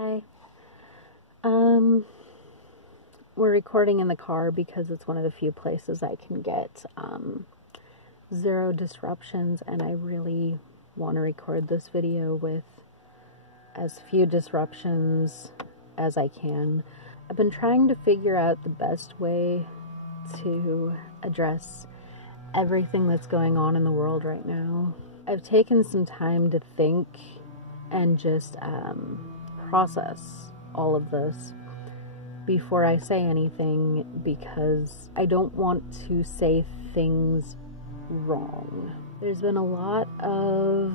Hi. We're recording in the car because it's one of the few places I can get zero disruptions, and I really want to record this video with as few disruptions as I can. I've been trying to figure out the best way to address everything that's going on in the world right now. I've taken some time to think and just process all of this before I say anything, because I don't want to say things wrong. There's been a lot of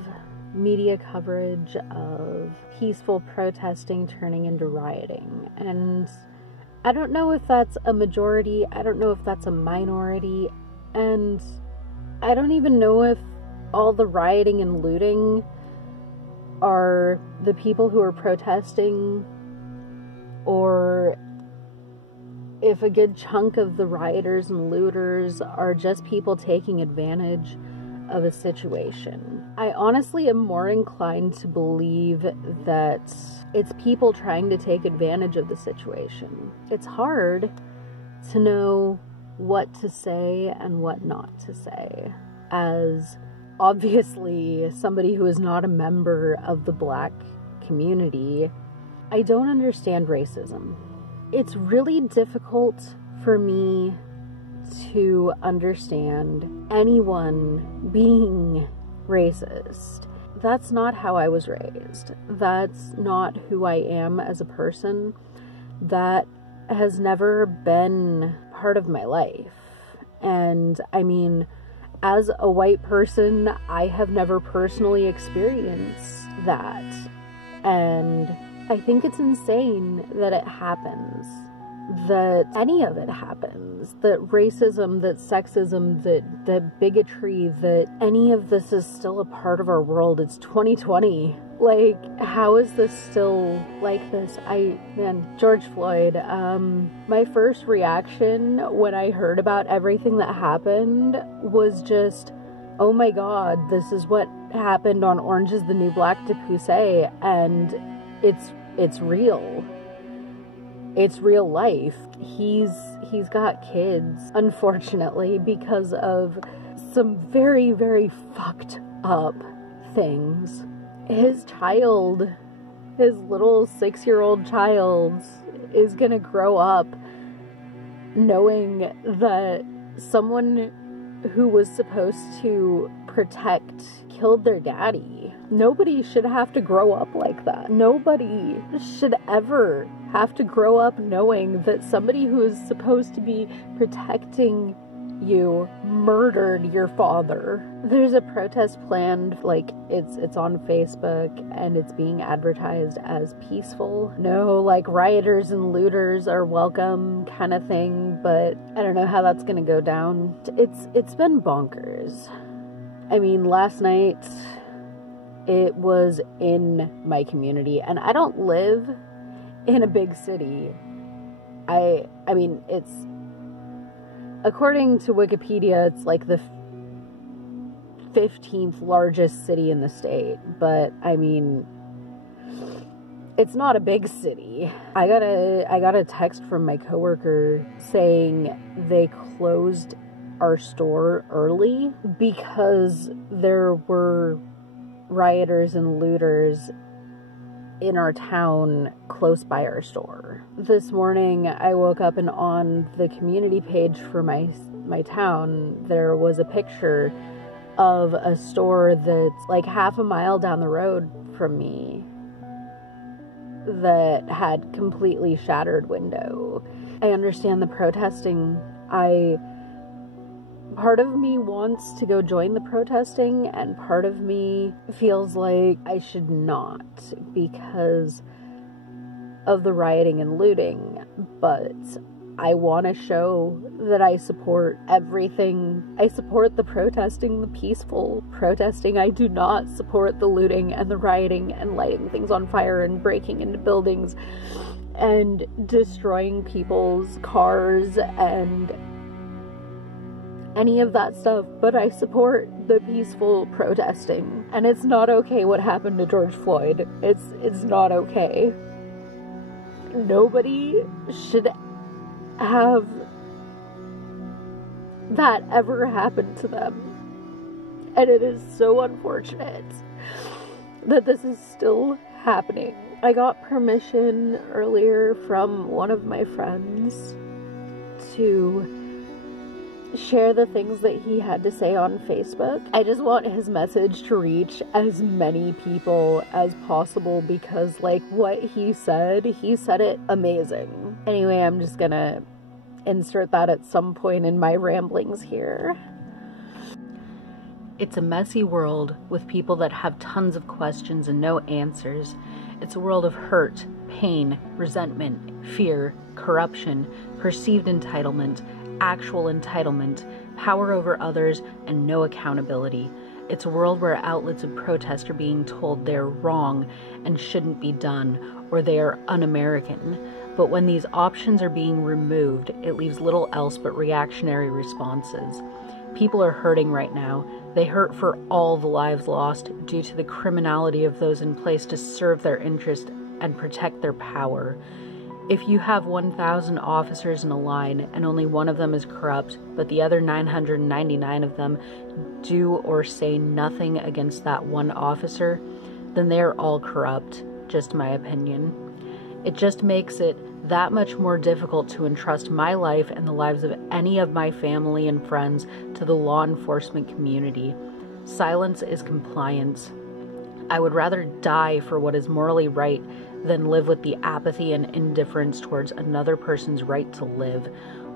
media coverage of peaceful protesting turning into rioting, and I don't know if that's a majority, I don't know if that's a minority, and I don't even know if all the rioting and looting are the people who are protesting, or if a good chunk of the rioters and looters are just people taking advantage of a situation. I honestly am more inclined to believe that it's people trying to take advantage of the situation. It's hard to know what to say and what not to say, as obviously somebody who is not a member of the Black community. I don't understand racism. It's really difficult for me to understand anyone being racist. That's not how I was raised. That's not who I am as a person. That has never been part of my life. And I mean, as a white person, I have never personally experienced that. And I think it's insane that it happens, that any of it happens, that racism, that sexism, that bigotry, that any of this is still a part of our world. It's 2020. Like, how is this still like this? George Floyd, my first reaction when I heard about everything that happened was just, oh my God, this is what happened on Orange is the New Black to Poussey, and it's real. It's real life. He's got kids, unfortunately, because of some very, very fucked up things. His child, his little 6-year-old child, is gonna grow up knowing that someone who was supposed to protect killed their daddy. Nobody should have to grow up like that. Nobody should ever have to grow up knowing that somebody who is supposed to be protecting you murdered your father. There's a protest planned, like it's on Facebook, and it's being advertised as peaceful. No, like rioters and looters are welcome kind of thing, but I don't know how that's gonna go down. It's been bonkers. I mean, last night it was in my community, and I don't live in a big city. I mean, it's, according to Wikipedia, it's like the 15th largest city in the state, but I mean, it's not a big city. I got a text from my coworker saying they closed our store early because there were rioters and looters in our town close by our store. This morning I woke up, and on the community page for my town there was a picture of a store that's like half a mile down the road from me that had completely shattered window. I understand the protesting. Part of me wants to go join the protesting, and part of me feels like I should not because of the rioting and looting, but I want to show that I support everything. I support the protesting, the peaceful protesting. I do not support the looting and the rioting and lighting things on fire and breaking into buildings and destroying people's cars and any of that stuff, but I support the peaceful protesting. And it's not okay what happened to George Floyd. It's not okay. nobody should have that ever happen to them. And it is so unfortunate that this is still happening. I got permission earlier from one of my friends to share the things that he had to say on Facebook. I just want his message to reach as many people as possible, because like what he said it amazing. Anyway, I'm just gonna insert that at some point in my ramblings here. It's a messy world with people that have tons of questions and no answers. It's a world of hurt, pain, resentment, fear, corruption, perceived entitlement, actual entitlement, power over others, and no accountability. It's a world where outlets of protest are being told they're wrong and shouldn't be done, or they are un-American. But when these options are being removed, it leaves little else but reactionary responses. People are hurting right now. They hurt for all the lives lost due to the criminality of those in place to serve their interest and protect their power. If you have 1,000 officers in a line and only one of them is corrupt, but the other 999 of them do or say nothing against that one officer, then they are all corrupt, just my opinion. It just makes it that much more difficult to entrust my life and the lives of any of my family and friends to the law enforcement community. Silence is compliance. I would rather die for what is morally right than live with the apathy and indifference towards another person's right to live.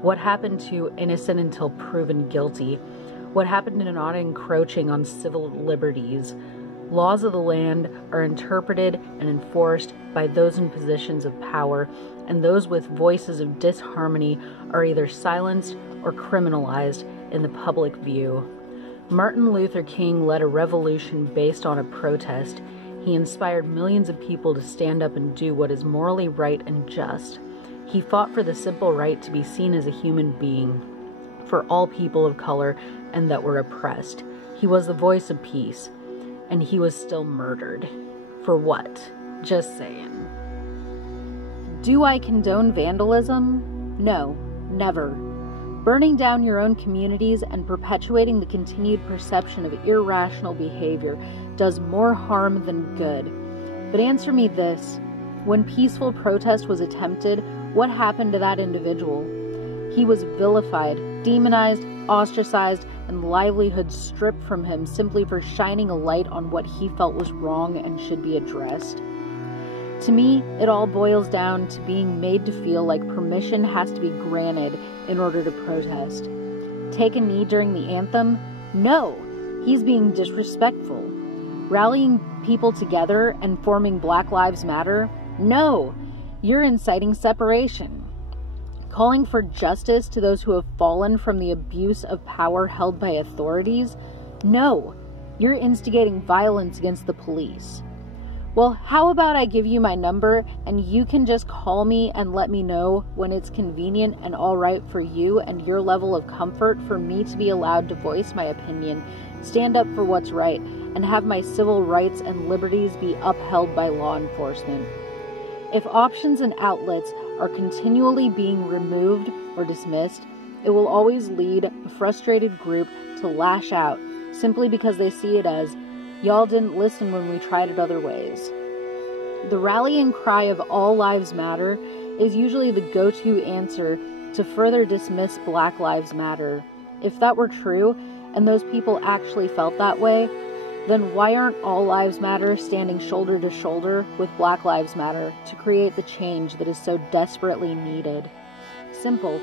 What happened to innocent until proven guilty? What happened to not encroaching on civil liberties? Laws of the land are interpreted and enforced by those in positions of power, and those with voices of disharmony are either silenced or criminalized in the public view. Martin Luther King led a revolution based on a protest. He inspired millions of people to stand up and do what is morally right and just. He fought for the simple right to be seen as a human being, for all people of color and that were oppressed. He was the voice of peace, and he was still murdered. For what? Just saying. Do I condone vandalism? No, never. Burning down your own communities and perpetuating the continued perception of irrational behavior does more harm than good. But answer me this. When peaceful protest was attempted, what happened to that individual? He was vilified, demonized, ostracized, and livelihood stripped from him simply for shining a light on what he felt was wrong and should be addressed. To me, it all boils down to being made to feel like permission has to be granted in order to protest. Take a knee during the anthem? No, he's being disrespectful. Rallying people together and forming Black Lives Matter? No, you're inciting separation. Calling for justice to those who have fallen from the abuse of power held by authorities? No, you're instigating violence against the police. Well, how about I give you my number and you can just call me and let me know when it's convenient and all right for you and your level of comfort for me to be allowed to voice my opinion, stand up for what's right, and have my civil rights and liberties be upheld by law enforcement. If options and outlets are continually being removed or dismissed, it will always lead a frustrated group to lash out simply because they see it as, y'all didn't listen when we tried it other ways. The rallying cry of all lives matter is usually the go-to answer to further dismiss Black Lives Matter. If that were true, and those people actually felt that way, then why aren't all lives matter standing shoulder to shoulder with Black Lives Matter to create the change that is so desperately needed? Simple.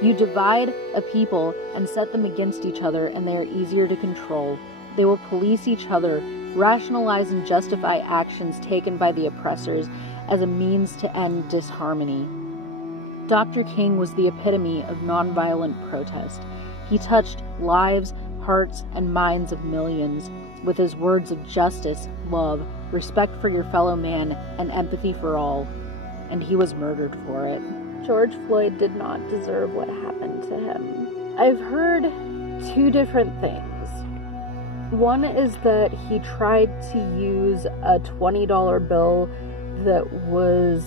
You divide a people and set them against each other, and they are easier to control. They will police each other, rationalize and justify actions taken by the oppressors as a means to end disharmony. Dr. King was the epitome of nonviolent protest. He touched lives, hearts, and minds of millions with his words of justice, love, respect for your fellow man, and empathy for all. And he was murdered for it. George Floyd did not deserve what happened to him. I've heard two different things. One is that he tried to use a $20 bill that was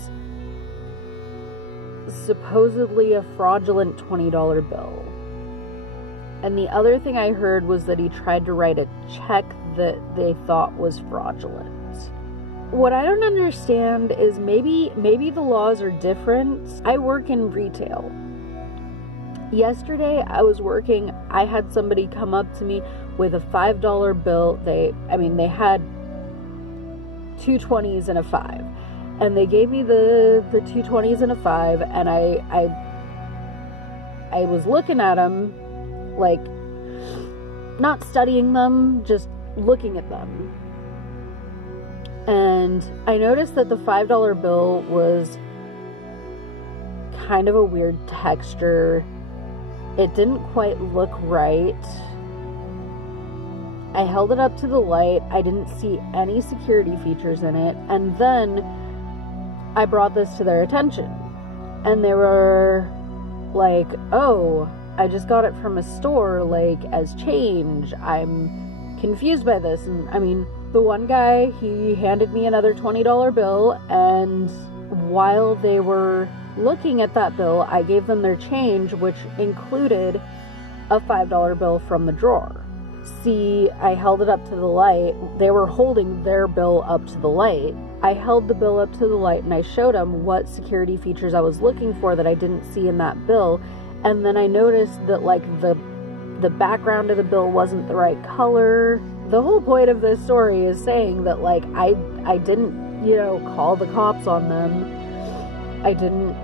supposedly a fraudulent $20 bill. And the other thing I heard was that he tried to write a check that they thought was fraudulent. What I don't understand is maybe the laws are different. I work in retail. Yesterday I was working, I had somebody come up to me with a $5 bill. They had two 20s and a 5. And they gave me the two 20s and a 5, and I was looking at them, like, not studying them, just looking at them. And I noticed that the $5 bill was kind of a weird texture. It didn't quite look right. I held it up to the light. I didn't see any security features in it. And then I brought this to their attention. And they were like, oh, I just got it from a store, like, as change. I'm confused by this. And I mean, the one guy, he handed me another $20 bill, and while they were looking at that bill, I gave them their change, which included a $5 bill from the drawer. See, I held it up to the light. They were holding their bill up to the light. I held the bill up to the light and I showed them what security features I was looking for that I didn't see in that bill. And then I noticed that, like, the background of the bill wasn't the right color. The whole point of this story is saying that, like, I didn't, call the cops on them. I didn't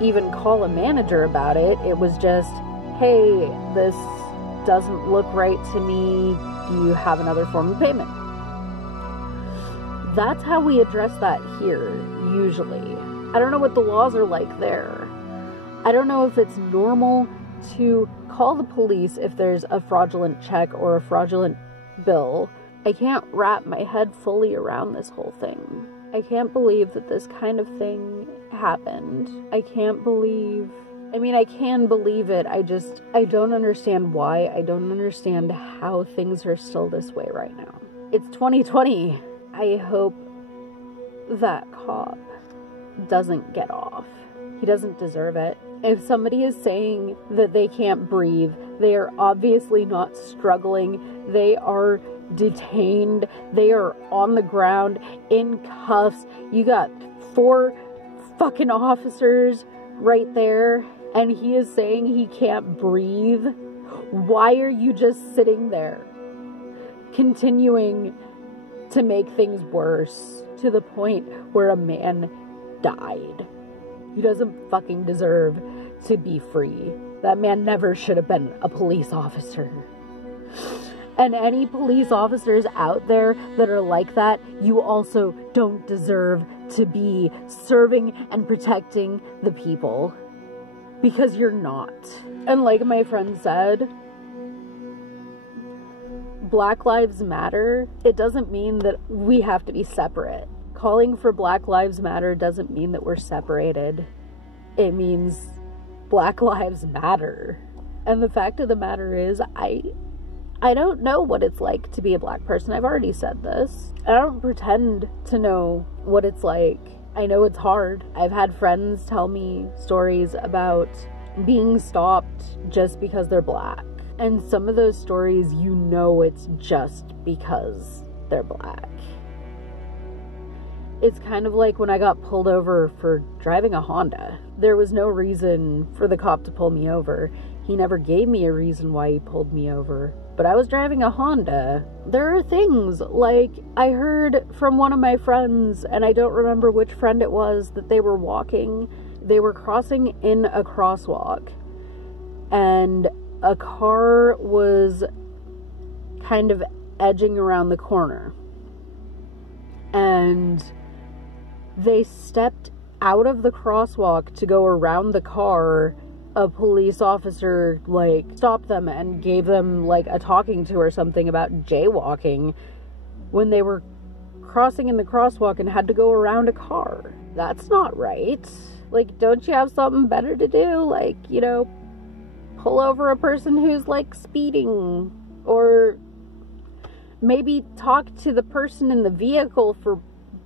even call a manager about it. It was just, hey, this doesn't look right to me. Do you have another form of payment? That's how we address that here, usually. I don't know what the laws are like there. I don't know if it's normal to call the police if there's a fraudulent check or a fraudulent bill. I can't wrap my head fully around this whole thing. I can't believe that this kind of thing happened. I can't believe... I can believe it. I don't understand why. I don't understand how things are still this way right now. It's 2020. I hope that cop doesn't get off. He doesn't deserve it. If somebody is saying that they can't breathe, they are obviously not struggling. They are detained. They are on the ground in cuffs. You got 4 fucking officers right there, and he is saying he can't breathe. Why are you just sitting there, continuing to make things worse to the point where a man died? He doesn't fucking deserve to be free. That man never should have been a police officer. And any police officers out there that are like that, you also don't deserve to be serving and protecting the people. Because you're not. And like my friend said, Black Lives Matter, it doesn't mean that we have to be separate. Calling for Black Lives Matter doesn't mean that we're separated. It means Black Lives Matter. And the fact of the matter is, I don't know what it's like to be a black person. I've already said this. I don't pretend to know what it's like. I know it's hard. I've had friends tell me stories about being stopped just because they're black. And some of those stories, it's just because they're black. It's kind of like when I got pulled over for driving a Honda. There was no reason for the cop to pull me over. He never gave me a reason why he pulled me over. But I was driving a Honda. There are things, like, I heard from one of my friends, and I don't remember which friend it was, that they were walking. They were crossing in a crosswalk. And a car was kind of edging around the corner. And they stepped out of the crosswalk to go around the car. A police officer, stopped them and gave them, a talking to or something about jaywalking when they were crossing in the crosswalk and had to go around a car. That's not right. Don't you have something better to do? Pull over a person who's, speeding, or maybe talk to the person in the vehicle for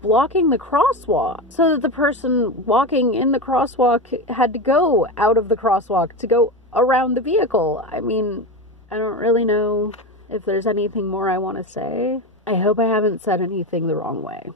blocking the crosswalk so that the person walking in the crosswalk had to go out of the crosswalk to go around the vehicle. I mean, I don't really know if there's anything more I want to say. I hope I haven't said anything the wrong way.